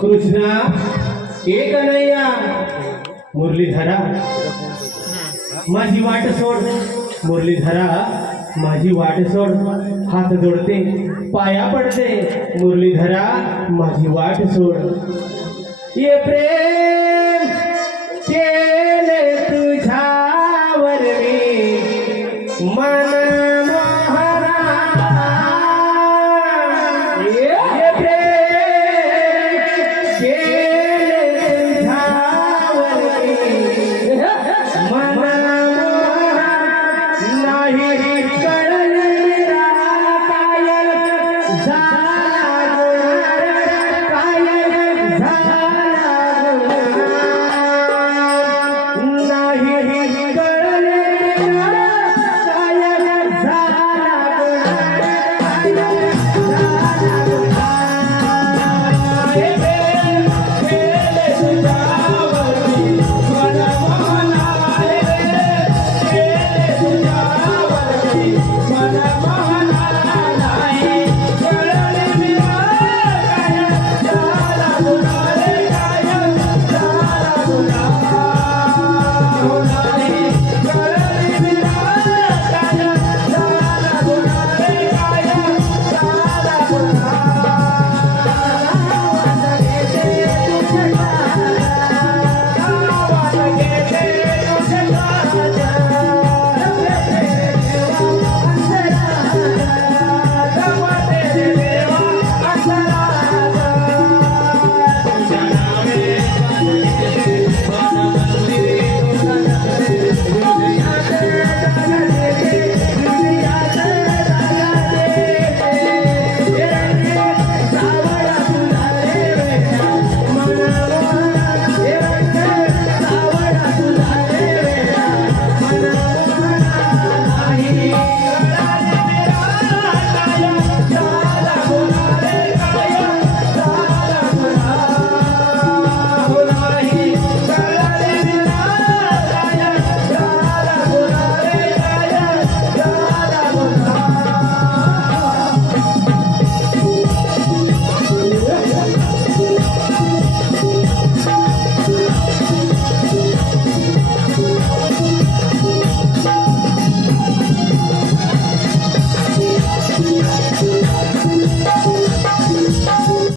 कृष्णा एक नैया मुरलीधरा. माझी वाट सोड मुरलीधरा. माझी वाट सोड हात जोडते पाया पडते मुरलीधरा. माझी वाट सोड. ये प्रेम here. Manama.